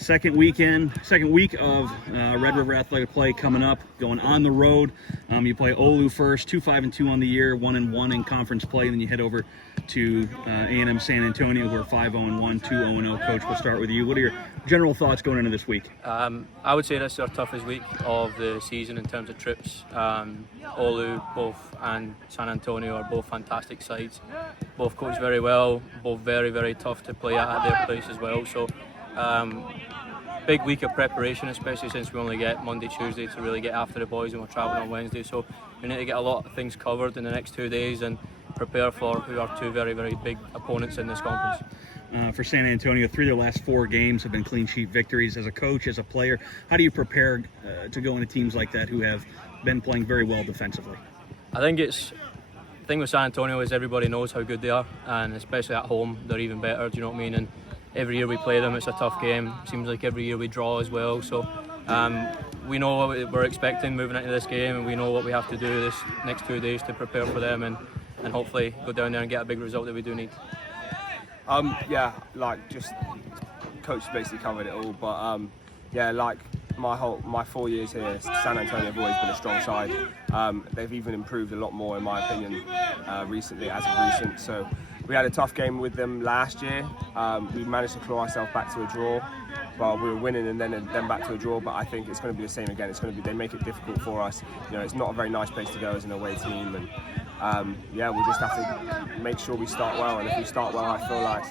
Second week of Red River Athletic play coming up, going on the road. You play Oulu first, 2-5-2 on the year, 1-1 in conference play, and then you head over to A&M San Antonio, who are 5-1, 2-0. Coach, we'll start with you. What are your general thoughts going into this week? I would say this is our toughest week of the season in terms of trips. Oulu, and San Antonio are both fantastic sides. Both coached very well, both very, very tough to play at their place as well. So big week of preparation, especially since we only get Monday, Tuesday to really get after the boys, and we're travelling on Wednesday. So we need to get a lot of things covered in the next 2 days and prepare for who are two very, very big opponents in this conference. For San Antonio, 3 of their last 4 games have been clean sheet victories. As a coach, as a player, how do you prepare to go into teams like that who have been playing very well defensively? I think the thing with San Antonio is everybody knows how good they are, and especially at home, they're even better. Do you know what I mean? And every year we play them, it's a tough game. Seems like every year we draw as well. So we know what we're expecting moving into this game, and we know what we have to do this next 2 days to prepare for them and hopefully go down there and get a big result that we do need. Just coach basically covered it all, but my 4 years here, San Antonio have always been a strong side. They've even improved a lot more, in my opinion, recently, as of recent. So we had a tough game with them last year. We managed to claw ourselves back to a draw. Well, we were winning and then back to a draw, but I think it's going to be the same again. They make it difficult for us. You know, it's not a very nice place to go as an away team, and we'll just have to make sure we start well. And if we start well, I feel like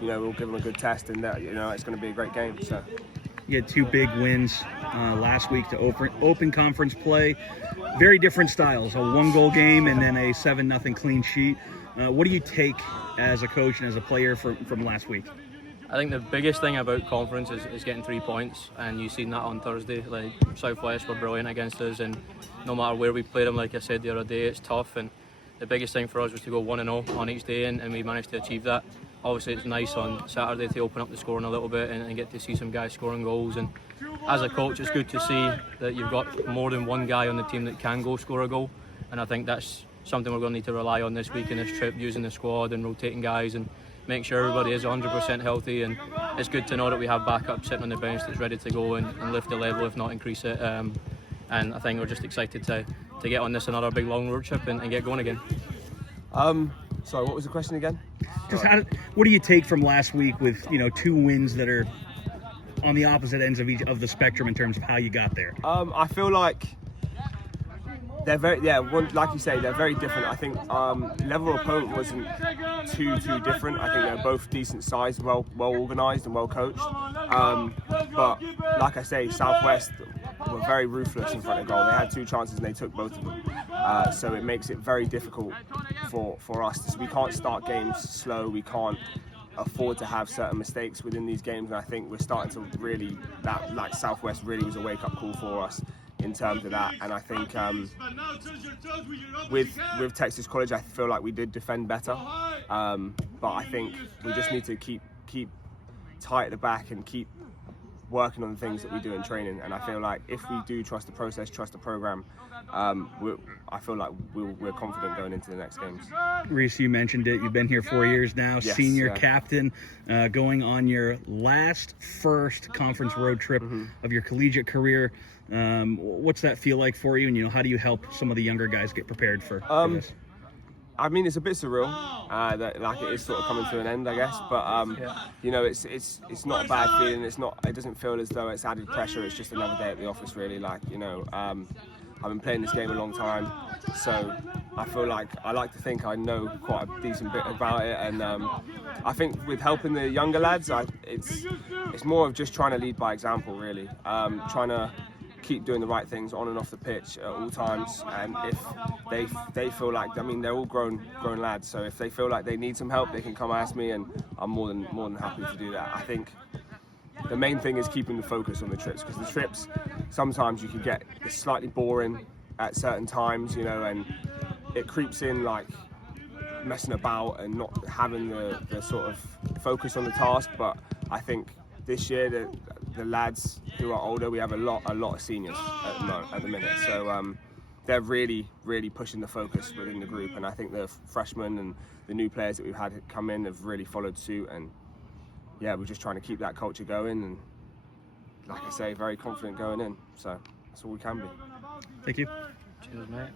we'll give them a good test, and it's going to be a great game. So. You had 2 big wins last week to open conference play. Very different styles, a 1-goal game and then a 7-0 clean sheet. What do you take as a coach and as a player from last week? I think the biggest thing about conference is getting 3 points, and you've seen that on Thursday. Like, Southwest were brilliant against us, and no matter where we played them, like I said the other day, it's tough. And the biggest thing for us was to go 1-0 on each day, and we managed to achieve that. Obviously, it's nice on Saturday to open up the scoring a little bit and get to see some guys scoring goals. And as a coach, it's good to see that you've got more than one guy on the team that can go score a goal. And I think that's something we're going to need to rely on this week in this trip, using the squad and rotating guys and make sure everybody is 100% healthy. And it's good to know that we have backup sitting on the bench that's ready to go and lift the level, if not increase it. And I think we're just excited to get on this another big long road trip and get going again. Sorry, what was the question again? Just what do you take from last week with 2 wins that are on the opposite ends of the spectrum in terms of how you got there? I feel like they're like you say, they're very different. I think level of opponent wasn't too different. I think they're both decent size, well organised and well coached. But like I say, Southwest were very ruthless in front of goal. They had 2 chances and they took both of them. So it makes it very difficult for us. We can't start games slow. We can't afford to have certain mistakes within these games. And I think we're starting to really, Southwest really was a wake-up call for us in terms of that. And I think with Texas College, I feel like we did defend better. But I think we just need to keep tight at the back and keep working on the things that we do in training. And I feel like if we do trust the process, trust the program, I feel like we're confident going into the next games. Reese, you mentioned it. You've been here 4 years now, yes, senior captain, going on your first conference road trip of your collegiate career. What's that feel like for you? And how do you help some of the younger guys get prepared for this? I mean, it's a bit surreal that it is sort of coming to an end, I guess. But it's not a bad feeling. It doesn't feel as though it's added pressure. It's just another day at the office, really. I've been playing this game a long time, so I feel like I like to think I know quite a decent bit about it. And I think with helping the younger lads, it's more of just trying to lead by example, really. Trying to keep doing the right things on and off the pitch at all times, and if they feel like, they're all grown lads, so if they feel like they need some help, they can come ask me, and I'm more than happy to do that. I think the main thing is keeping the focus on the trips, because the trips sometimes you can get slightly boring at certain times, and it creeps in like messing about and not having the sort of focus on the task. But I think this year the lads who are older, we have a lot of seniors at the minute, so they're really pushing the focus within the group, and I think the freshmen and the new players that we've had come in have really followed suit, and we're just trying to keep that culture going and like I say, very confident going in. So that's all we can be. Thank you. Cheers, mate.